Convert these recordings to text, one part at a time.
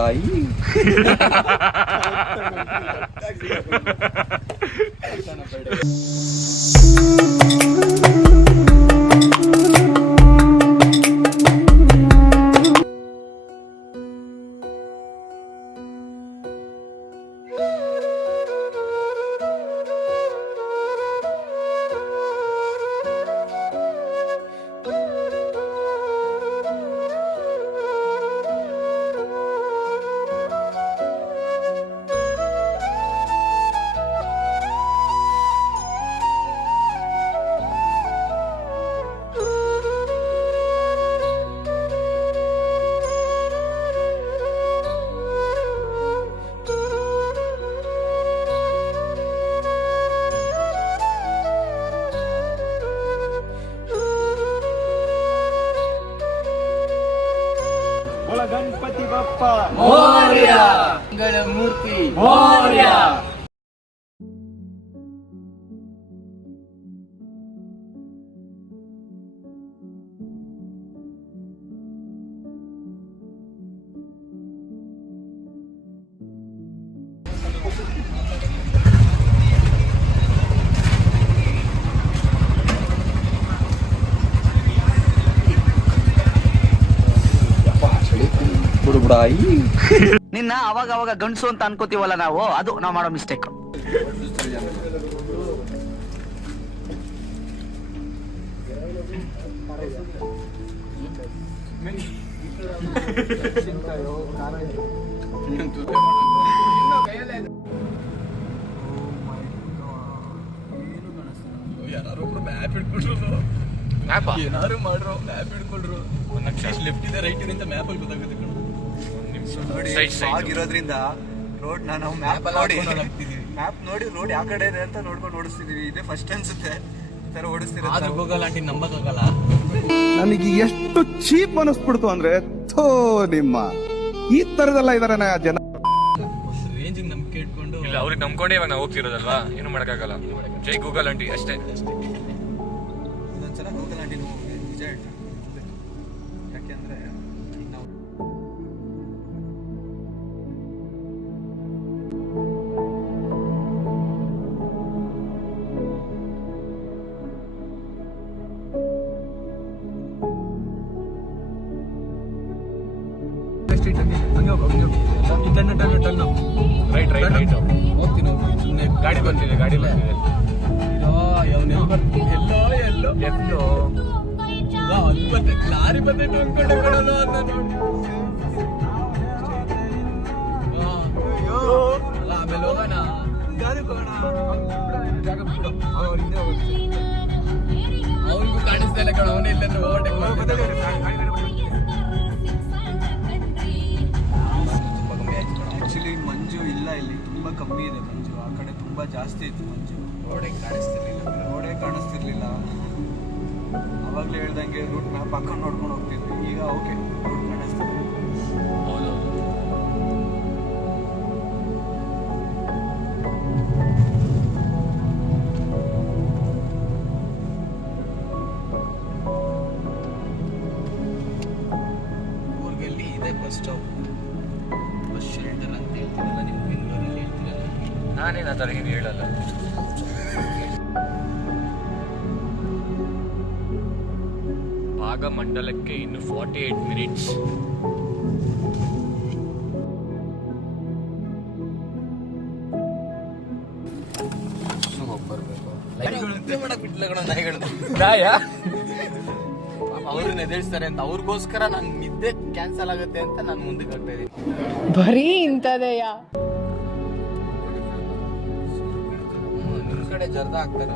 ಬುಡಾಯಿ. ಗಣಪತಿ ಬಪ್ಪ ಮೋರ್ಯ, ಮಂಗಳ ಮೂರ್ತಿ ಮೋರ್ಯ. ಬುಡಾಯಿ. ನಿನ್ನ ಅವಾಗ ಅವಾಗ ಗಂಡಸು ಅಂತ ಅನ್ಕೋತೀವಲ್ಲ ನಾವು, ಅದು ನಾವು ಮಾಡೋ ಮಿಸ್ಟೇಕ್. ಏನಾರು ಮಾಡ್ರು, ಮ್ಯಾಪ್ ಹಿಡ್ಕೊಳ್ರು. ಲೆಫ್ಟ್ ಇದೆ ರೈಟ್ ಇದೆ ಅಂತ ಮ್ಯಾಪ್ ಅಲ್ಲಿ ಗೊತ್ತಾಗುತ್ತೆ. ಆಗಿರೋದ್ರಿಂದ ರೋಡ್ ನಾವು ಮ್ಯಾಪ್ ನೋಡಿ ರೋಡ್ ಯಾವ ಕಡೆ ಇದೆ ಅಂತ ನೋಡ್ಕೊಂಡು ಓಡಿಸ್ತಿದೀವಿ. ಇದೇ ಫಸ್ಟ್ ಅನ್ಸುತ್ತೆ ಈ ತರ ಓಡಿಸ್ತಿರೋದು. Google aunty ನಂಬಕ್ಕಾಗಲ್ಲ. ನನಗೆ ಎಷ್ಟು ಚೀಪ್ ಅನಿಸ್ಬಿಡ್ತು ಅಂದ್ರೆ, ಥೋ ನಿಮ್ಮ ಈ ತರದೆಲ್ಲ ಇದಾರೆ ಜನ. ರೇಂಜ್ ನಂಬಿಕೆ ಇಟ್ಕೊಂಡು ಇಲ್ಲ, ಅವ್ರಿಗೆ ನಂಬ್ಕೊಂಡೆ ಇವಾಗ ನಾವು ಹೋಗ್ತಿರೋದಲ್ವಾ, ಏನು ಮಾಡಕ್ಕಾಗಲ್ಲ. ಜೈ ಗೂಗಲ್ ಆಂಟಿ ಅಷ್ಟೇ. ಇದೊಂದ್ಸಲ ಗೂಗಲ್ ಆಂಟಿ ನಿಜ ಹೇಳ್ತಾರೆ. ಯಾಕೆಂದ್ರೆ ನಾವು ರೈಟ್ ರೈಟ್ ರೈಟ್ ಹೋಗ್ತೀನಿ. ಸುಮ್ಮನೆ ಗಾಡಿ ಬರ್ತಿದೆ, ಗಾಡಿ ಬರ್ತಿದೆ. ಎಲ್ಲೋ ಲೆಫ್ಟು ಅಲ್ಲಿ ಬರ್ತೈತೆ, ಲಾರಿ ಬರ್ತೈತೆ ಅನ್ಕೊಂಡೆ ಬಿಡೋದು ಅಂತ ನೋಡಿ. ಅಲ್ಲ ಆಮೇಲೆ ಹೋಗೋಣ, ಜಾಗ ಬಿಡು. ಅವನಿಗೂ ಕಾಣಿಸ್ತಾ ಇಲ್ಲ ಕಣ, ಅವನೇ ಇಲ್ಲ ಓವರ್ಟೇಕ್ ಮಾಡ್ತಾರೆ. ಆಕ್ಚುಲಿ ಮಂಜು ಇಲ್ಲ, ಇಲ್ಲಿ ತುಂಬಾ ಕಮ್ಮಿ ಇದೆ ಮಂಜು. ಆ ಕಡೆ ತುಂಬಾ ಜಾಸ್ತಿ ಇತ್ತು ಮಂಜು. ರೋಡೇ ಕಾಣಿಸ್ತಿರ್ಲಿಲ್ಲ. ಅವಾಗಲೇ ಹೇಳ್ದಂಗೆ ರೂಟ್ ಮ್ಯಾಪ್ ಹಾಕೊಂಡು ನೋಡ್ಕೊಂಡು ಹೋಗ್ತಿದ್ವಿ. ಈಗ ಓಕೆ, ರೂಟ್ ಕಾಣಿಸ್ತಿದೆ. ಊರ್ಗಲ್ಲಿ ಇದೆ ಬಸ್ ಸ್ಟಾಪ್, ಬಸ್ ಶೆಲ್ಟರ್ ಅಂತ ಹೇಳ್ತೀರಲ್ಲ ನೀವು ಬೆಂಗಳೂರಲ್ಲಿ ಹೇಳ್ತೀರಲ್ಲ. ನಾನೇನು ಆ ಥರ ಏನು ಹೇಳಲ್ಲ. ಭಾಗಮಂಡಲಕ್ಕೆ ಇನ್ನು 48 ಮಿನಿಟ್ಸ್. ಅವ್ರನ್ನ ಎದುರಿಸ್ತಾರೆ ಅಂತ ಅವ್ರಿಗೋಸ್ಕರ ನಾನು ನಿದ್ದೆ ಕ್ಯಾನ್ಸಲ್ ಆಗುತ್ತೆ ಅಂತ ನಾನು ಮುಂದಕ್ಕೆ ಹೋಗ್ತಾ ಇದ್ದೀನಿ. ಬರೀ ಇಂಥದೆಯಾ? ನಿಮ್ ಕಡೆ ಜರ್ದ ಆಗ್ತಾರೆ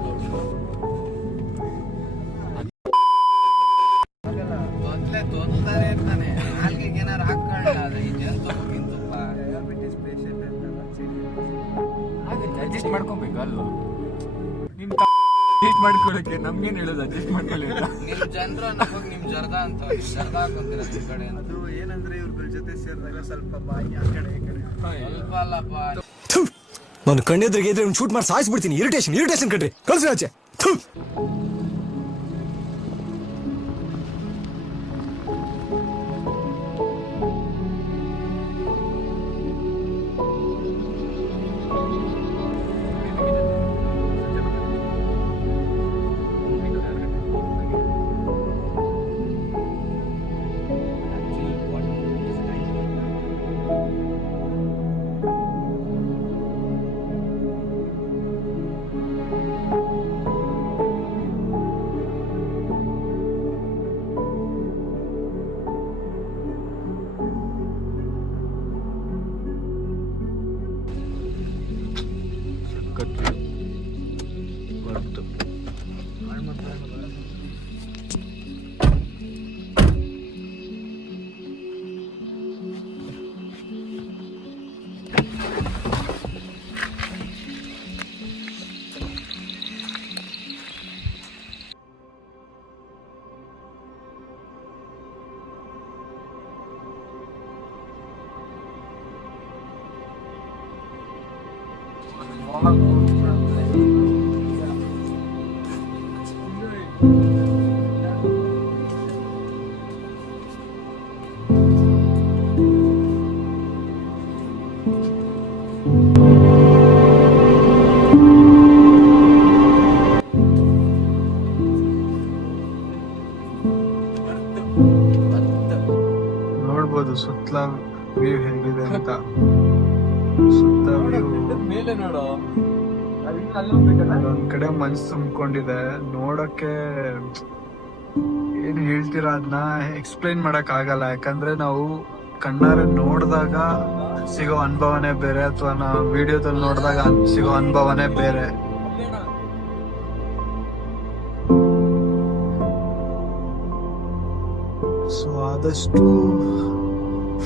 ಮೊದ್ಲೇ ತೊಂದರೆ ಇರ್ತಾನೆ. ನಾಲ್ಕಿಗೆ ಏನಾರು ಹಾಕೊಳ್ಳ ಈ ಜೇನುತುಪ್ಪ ಡಯಾಬಿಟಿಸ್ ಪೇಷಂಟ್ ಅಂತೆಲ್ಲ ಅಡ್ಜಸ್ಟ್ ಮಾಡ್ಕೊಬೇಕು ಅಲ್ವಾ? ಅಡ್ಜಸ್ಟ್ ಮಾಡ್ಕೊಳಕ್ಕೆ ನಮ್ಗೇನು ಹೇಳೋದು, ಅಡ್ಜಸ್ಟ್ ಮಾಡ್ಕೊಳ್ಳಿ. ನಿಮ್ ಜನರು ಅನ್ನೋವಾಗ ನಿಮ್ ಜರ್ದ ಅಂತ ಜರ್ದ ಹಾಕೊಂತೀರ ನಿಮ್ ಕಡೆ. ಅದು ಏನಂದ್ರೆ ಇವ್ರ ಜೊತೆ ಸೇರಿದಾಗ ಸ್ವಲ್ಪ ಬಾಯಿ ಆ ಕಡೆ ಈ ಕಡೆ ಸ್ವಲ್ಪ ಅಲ್ಲಪ್ಪ. ನಾನು ಕಣ್ಣೆದ್ರಿಗೆ ಇದ್ರೆ ಶೂಟ್ ಮಾಡಿ ಸಾಯಿಸ್ಬಿಡ್ತೀನಿ. ಇರಿಟೇಷನ್ ಕಣ್ರಿ, ಕಳ್ಸಿ ಆಚೆ. ಸಖತ್ ಬರ್ತು. ನೋಡ್ಬೋದು ಸುತ್ತಲ ವ್ಯೂ ಹೇಗಿದೆ ಅಂತ. ಸುತ್ತ ಮೇಲೆ ನೋಡು, ಒಂದ್ ಕಡೆ ಮನ್ಸು ತುಂಬಿಕೊಂಡಿದೆ. ನೋಡಕ್ಕೆ ಏನ್ ಹೇಳ್ತೀರಾ ಅದನ್ನ ಎಕ್ಸ್ಪ್ಲೈನ್ ಮಾಡಕ್ ಆಗಲ್ಲ, ಯಾಕಂದ್ರೆ ನಾವು ಕಣ್ಣಾರೆ ನೋಡಿದಾಗ ಸಿಗೋ ಅನುಭವನೇ ಬೇರೆ, ಅಥವಾ ನಾವು ವಿಡಿಯೋದಲ್ಲಿ ನೋಡಿದಾಗ ಸಿಗೋ ಅನುಭವನೇ ಬೇರೆ. ಸೊ ಆದಷ್ಟು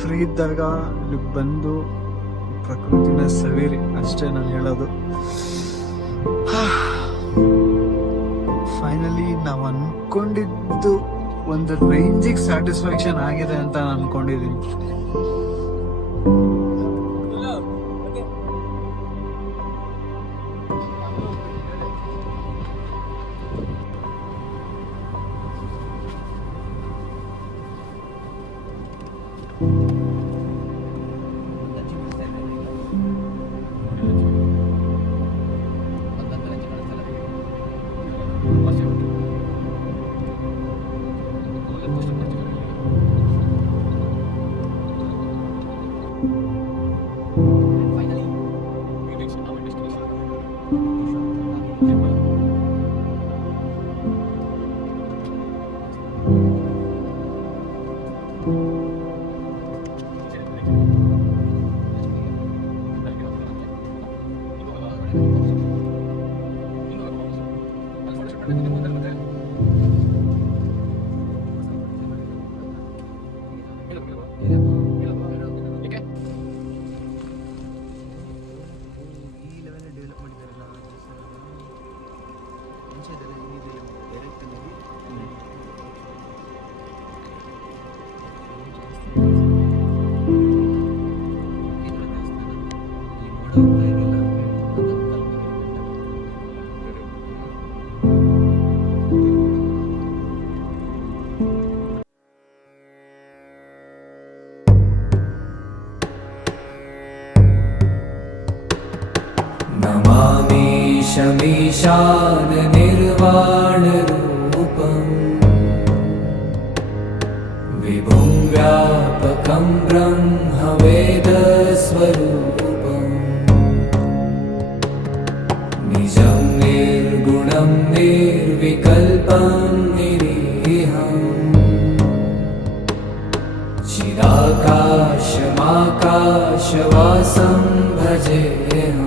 ಫ್ರೀ ಇದ್ದಾಗ ಇಲ್ಲಿ ಬಂದು ಪ್ರಕೃತಿನ ಸವಿರಿ, ಅಷ್ಟೇ ನಾನು ಹೇಳೋದು. ಫೈನಲಿ ನಾವು ಅನ್ಕೊಂಡಿದ್ದು ಒಂದು ರೇಂಜಿಗೆ ಸ್ಯಾಟಿಸ್ಫ್ಯಾಕ್ಷನ್ ಆಗಿದೆ ಅಂತ ನಾನು ಅನ್ಕೊಂಡಿದ್ದೀನಿ. शमीशान निर्वाण रूपम् विभुं व्यापकं ब्रह्म वेद स्वरूपम् निजं निर्गुणं निर्विकल्पं निरीहम् चिदाकाशमाकाशवासं भजेऽहम्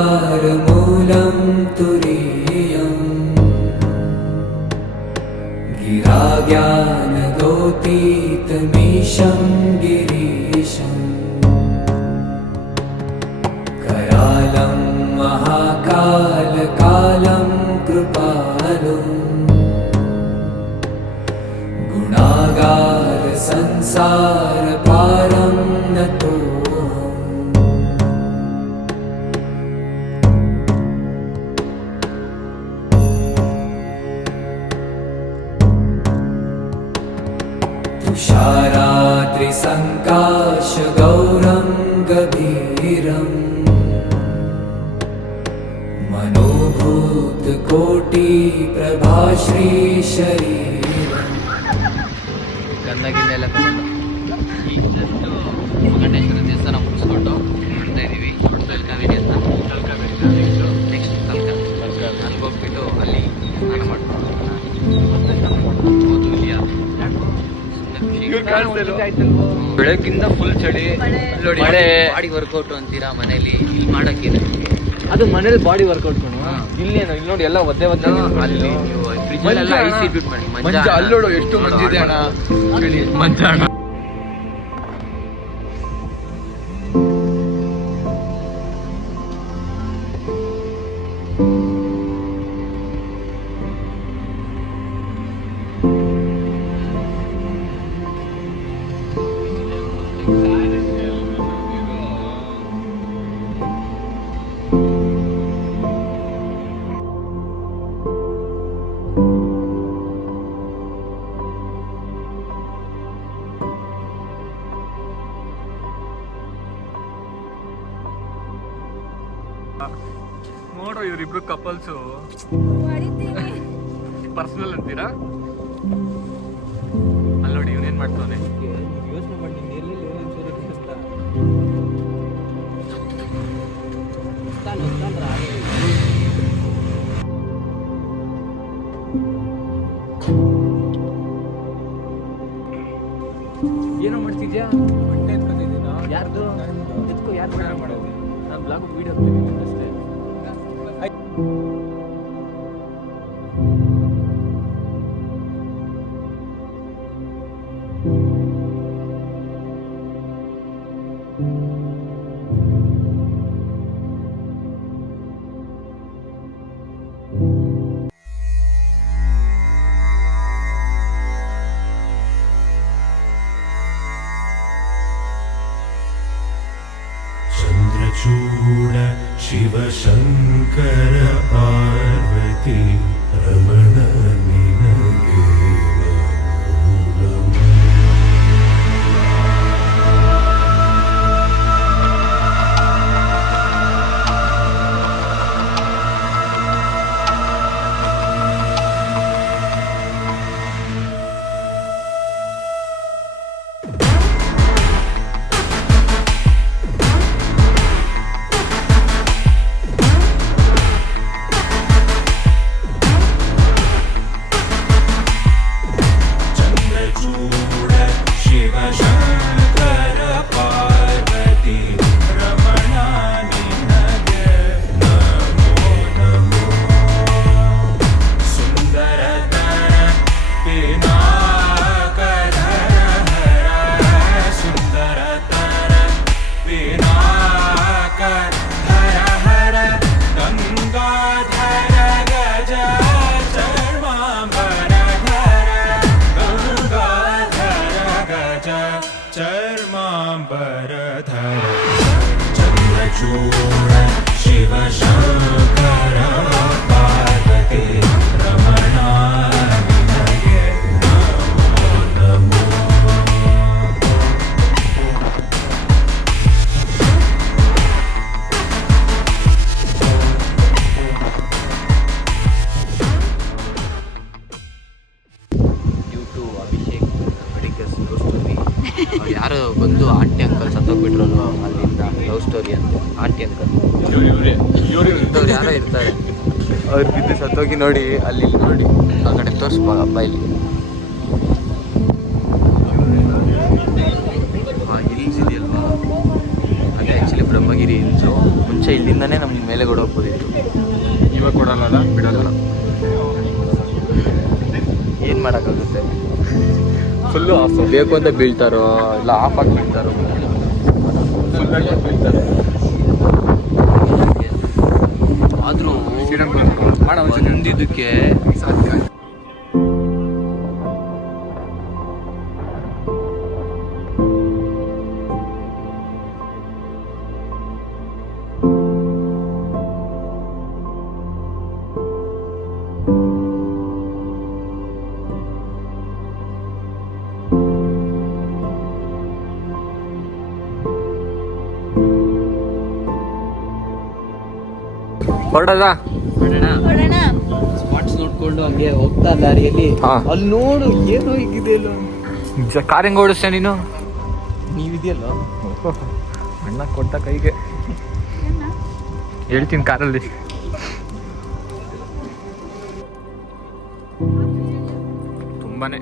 निराकारमोङ्कारमूलं तुरीयम् गिराज्ञानगोतीतमीशं गिरीशम् करालं महाकालकालं कृपालुम् गुणागार संसारपारं नतो तुषाराद्रिसङ्काशगौरं गभीरम् मनोभूतकोटिप्रभाश्रीशरीरम् ಗಂಧಗಿಂದ ತಗೊಂಡು ಗಣೇಶ್ವರ ದೇವಸ್ಥಾನ ಮುಗಿಸ್ಕೊಂಡು ಹೋಗ್ತಾ ಇದೀವಿ. ಕಲ್ಕಾವಿ ದೇವಸ್ಥಾನ, ನೆಕ್ಸ್ಟ್ ಅಲ್ಲಿಗೆ ಹೋಗ್ಬಿಟ್ಟು ಅಲ್ಲಿ ಸ್ನಾನ ಮಾಡ್ಕೊಂಡು ಹೋಗೋದು. ಇಲ್ಲಿ ಸುಮ್ಮನೆ ಖುಷಿ ಬೆಳಗ್ಗಿಂದ ಫುಲ್ ಚಳಿ ನೋಡಿ. ಬಾಡಿ ವರ್ಕೌಟ್ ಅಂತೀರಾ ಮನೇಲಿ, ಇಲ್ಲಿ ಮಾಡಕ್ಕಿದೆ. ಅದು ಮನೇಲಿ ಬಾಡಿ ವರ್ಕೌಟ್ ಕಣು. ಇಲ್ಲೇನು ಇಲ್ಲಿ ನೋಡಿ ಎಲ್ಲ ಒದ್ದೆ ಒದ್ದೆ. ಅಲ್ಲಿ ನೀವು ಫ್ರಿಜ್ ಎಲ್ಲ ಐಸ್ ಇಟ್ಬಿಟ್ಟು ಮಾಡಿ. ಮಂಜ ಅಲ್ಲಿ ನೋಡು ಎಷ್ಟು ಮಂಜಿದೆ ಅಣ್ಣ. ಮಂಜ ಅಣ್ಣ ನೋಡು ಇವ್ರಿಬ್ರು ಕಪಲ್ಸು ಪರ್ಸನಲ್ ಅಂತೀರಾ? ಅಲ್ಲಿ ನೋಡಿ ಇವನೇನ್ ಮಾಡ್ತಾನೆ. ಯೋಚನೆ ಮಾಡಿ ಏನೋ ಮಾಡ್ತಿದ್ಯಾ? ಬಟ್ಟೆ ಎತ್ಕೊತಿದ್ದೀನಾ? ಯಾರ್ದು ಎತ್ಕೋ, ಯಾರು ಬೇಡ ಮಾಡೋದು. ನಾನು ಬ್ಲಾಗ್ ವಿಡಿಯೋ ಹಾಕ್ತಿದ್ದೀನಿ ಅಷ್ಟೇ. चूड शिव शंकर पार्वती रमण निनगे नमो नमः। चूड शिव शंकर पार्वती रमण निनगे नमो नमः। Due to Abhishek medicals love story. ಯಾರು ಬಂದು ಆಂಟಿ ಅಂಕಲ್ ಸತ್ತೋಗ್ಬಿಟ್ರು ಅಲ್ಲಿಂದ. ಲವ್ ಸ್ಟೋರಿ ಅಂತ ಆಂಟಿ ಅಂಕಲ್ ಇಂಥವ್ರು ಯಾರೋ ಇರ್ತಾರೆ, ಅವ್ರು ಬಿದ್ದು ಸತ್ತೋಗಿ ನೋಡಿ ಅಲ್ಲಿ ನೋಡಿ ಆ ಕಡೆ ತೋರಿಸ್ಬಾ ಹಬ್ಬ ಇಲ್ಲಿ. ಹಿಲ್ಸ್ ಇದೆಯಲ್ವಾ, ಅದೇ ಆ್ಯಕ್ಚುಲಿ ಬ್ರಹ್ಮಗಿರಿ ಹಿಲ್ಸು. ಮುಂಚೆ ಇಲ್ಲಿಂದನೇ ನಮ್ಮ ಮೇಲೆ ಹೋಗ್ಬೋದಿತ್ತು, ಇವಾಗ ಕೊಡಲ್ಲ, ಬಿಡಲ್ಲ. ಏನು ಮಾಡೋಕ್ಕಾಗುತ್ತೆ? Full of. ಬೇಕು ಅಂತ ಬೀಳ್ತಾರೋ ಇಲ್ಲ ಆಫ್ ಆಗಿ ಬೀಳ್ತಾರೋ, ಫುಲ್ಲಾಗಿ ಬೀಳ್ತಾರೆ. ಆದರೂ ಬಂದಿದ್ದಕ್ಕೆ ಹೊರಡದ ಸ್ಪಾಟ್ಸ್ ನೋಡ್ಕೊಂಡು ಹಂಗೆ ಹೋಗ್ತಾ ದಾರಿಯಲ್ಲಿ ಅಲ್ಲಿ ನೋಡು ಏನೋ ಹೀಗಿದೆ ಕಾರ್ ಹೆಂಗ ಓಡಿಸ್ತ ನೀನು? ನೀವಿದೆಯಲ್ಲ ಅಣ್ಣ ಕೊಟ್ಟ ಕೈಗೆ ಹೇಳ್ತೀನಿ ಕಾರಲ್ಲಿ. ತುಂಬಾನೇ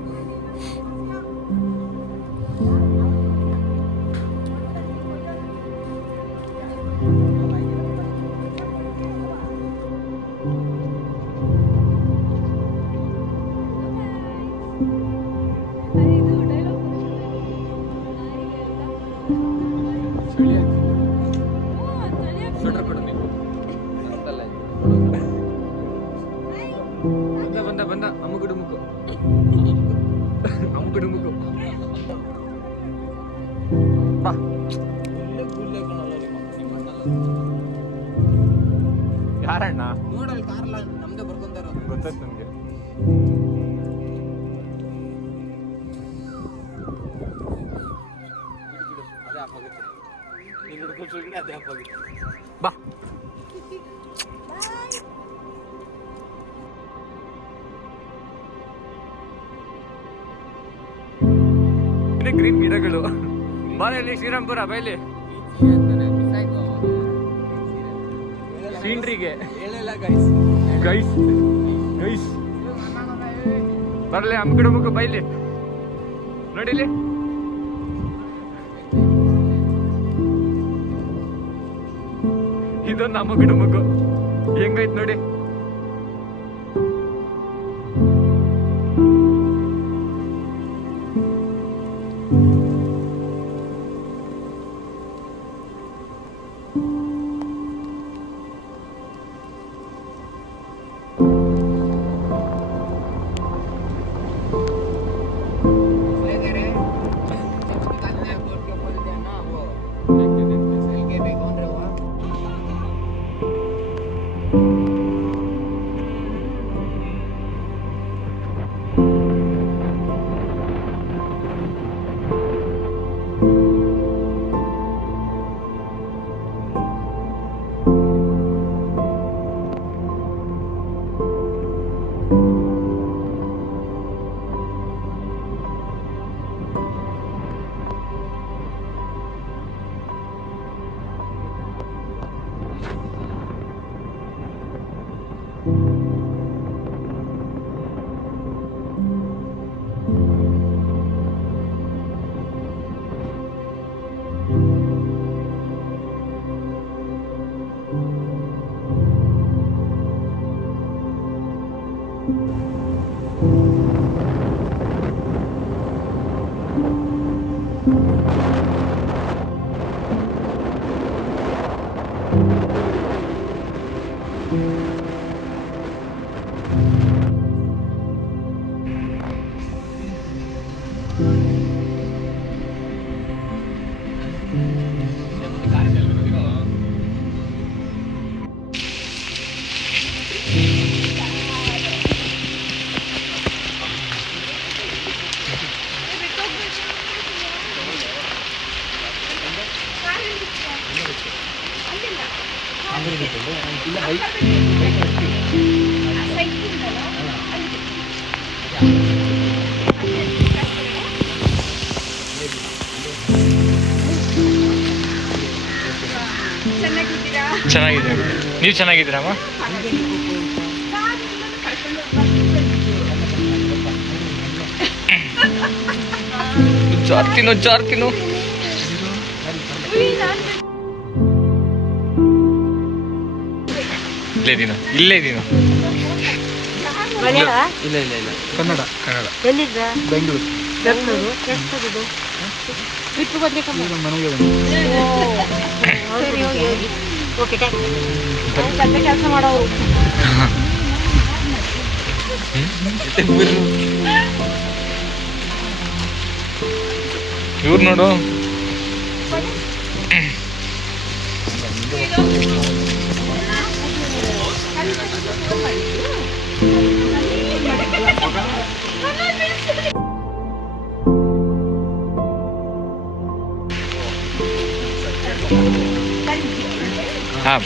ಕುಟುಂಬಕ್ಕೂ ಯಾರಣ್ಣ ನೋಡಲ್ಲಿ ಕಾರ್ಲ ನಮ್ದೇ ಬರ್ಕೊಂತ ಇರೋದು. ಗೊತ್ತಾಯ್ತು ನಮ್ಗೆ. ಅದೇ ಆಫ್ ಆಗುತ್ತೆ. ನೀನು ಹುಡ್ಕೊಂಡು ಅದೇ ಆಫ್ ಆಗುತ್ತೆ. ಬಾ ಗ್ರೀನ್ ಗಿಡಗಳು ಬಾಯಲ್ಲಿ ಶ್ರೀರಾಮ್ಪುರ ಬೈಲಿ ಸೀನ್ರಿಗೆ ಗೈಸ್ ಗೈಸ್ ಬರಲಿ ನಮ್ಮ ಕುಟುಂಬಕ್ಕೂ ಬೈಲಿ ನೋಡಿಲಿ ಇದೊಂದು ನಮ್ಮ ಕುಟುಂಬಕ್ಕೂ ಹೆಂಗೈತ್ ನೋಡಿ. ಚೆನ್ನಾಗಿದೆ. ನೀವು ಚೆನ್ನಾಗಿದ್ದೀರಮ್ಮ? ಜಾರ್ತಿನೋ ಜಾರ್ತಿನೋ ಇಲ್ಲೇ ಇದೀನ ಇಲ್ಲ ಇಲ್ಲ ಇಲ್ಲ ಕನ್ನಡ ಎಲ್ಲಿದ್ದ? ಬೆಂಗಳೂರು ಬೆಂಗಳೂರು. ಎಷ್ಟು ತಗೋದು? ಬಿಟ್ಟು ಬರ್ಲಿಕ್ಕೆ ಮನೆಗೆ ಸರಿ ಹೋಗಿ ಹೋಗಿ. ಓಕೆ ಚಂದ ಕೆಲಸ ಮಾಡೋರು. ಇವ್ರು ನೋಡು ಹಾಂ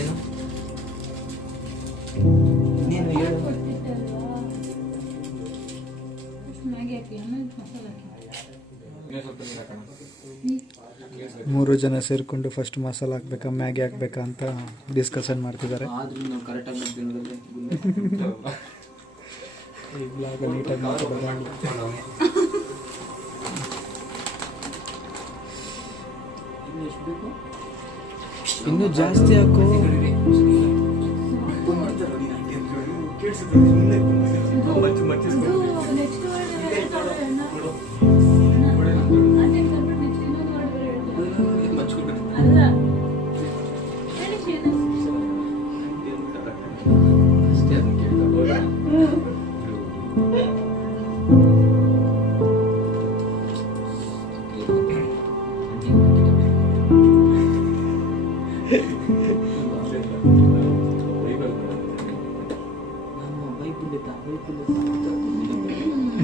ಏನು ನೀನು ಹೇಳು. ಮೂರು ಜನ ಸೇರಿಕೊಂಡು ಫಸ್ಟ್ ಮಸಾಲ ಹಾಕ್ಬೇಕಾ ಮ್ಯಾಗಿ ಹಾಕ್ಬೇಕಾ ಅಂತ ಡಿಸ್ಕಷನ್ ಮಾಡ್ತಿದ್ದಾರೆ. ಆದ್ರೂ ನಾವು ಕರೆಕ್ಟಾಗಿ ಮಾಡ್ತಿರೋದ್ರೆ ಈ ಬ್ಲಾಗ್ ನೀಟಾಗಿ ಮಾಡ್ತಿದ್ದಾರೆ. ಇನ್ನೂ ಜಾಸ್ತಿ ಹಾಕು.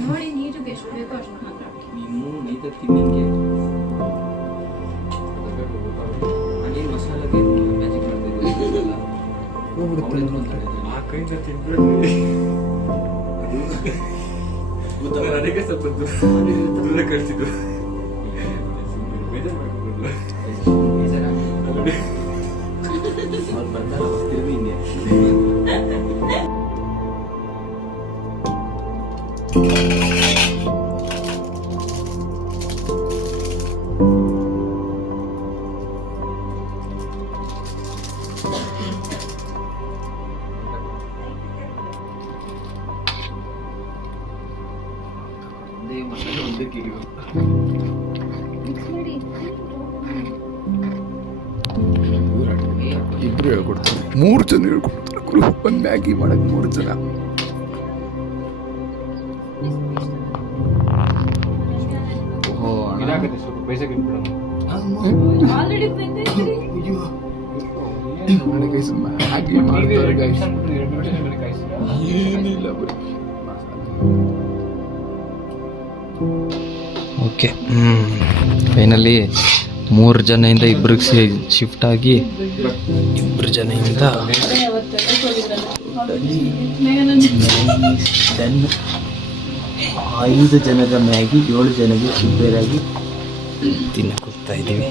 ನೋಡಿ ನೀರಿಗೆ ಎಷ್ಟು ಬೇಕೋ ಅಷ್ಟು ಮಾತ್ರ ನೀನು ನೈತ ತಿನ್ನಂಗೆ ನಾನೇನು ಮಸಾಲೆಗೆ ಮ್ಯಾಜಿಕ್ ಮಾಡ್ತಿದ್ದೆ ಆ ಕೈಯಿಂದ ತಿನ್ಬಿಡಿ. ನನಗೆ ಸ್ವಲ್ಪ ದೂರ ಕಳಿಸಿದ್ದು ಬೇಜಾರು ಮಾಡ್ಕೊಂಡು ಅವ್ರು ಬರ್ತಾರ ತಿರುಗಿ ಹಿಂಗೆ ಒಂದೇ ಮಸಾಲೆ ಒಂದಕ್ಕೆ ಇಬ್ರು ಹೇಳ್ಕೊಡ್ತಾರೆ, 3 ಜನ ಹೇಳ್ಕೊಡ್ತಾರೆ ಗುರು. ಒಂದು ಮ್ಯಾಗಿ ಮಾಡಕ್ 3 ಜನ. ಇದಾಗುತ್ತೆ ಸ್ವಲ್ಪ ಬೇಸಕ್ಕೆ ಇಟ್ಬಿಡೋಣ. ಆಲ್ರೆಡಿ ಬಂದಿದ್ರಿ ಮ್ಯಾಗಿ ಮಾಡ್ತಾರೆ guys. ಏನಿಲ್ಲ ಬರೀ ಓಕೆ ಫೈನಲಿ 3 ಜನದಿಂದ 2ಗೆ ಶಿಫ್ಟ್ ಆಗಿ 2 ಜನದಿಂದ ಡನ್. 5 ಜನದ ಮ್ಯಾಗಿ 7 ಜನಗೆ ಪ್ರಿಪೇರ್ ಆಗಿ ತಿನ್ನಕ್ಕೆ ಹೋಗ್ತಾ ಇದ್ದೀವಿ.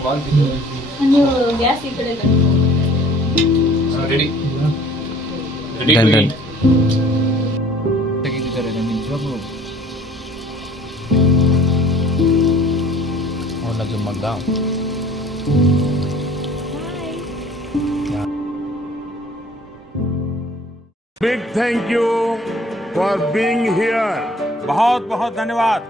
ನೀವು ಗ್ಯಾಸ್ ಈ ಕಡೆ ರೆಡಿ ಡನ್ ಡನ್. ತೆಗಿತಿದ್ದಾರೆ ನಾನು ನಿಜವಾಗ್ಲೂ ಅವನ ಮಗ Big thank you for being here. बहुत बहुत धन्यवाद.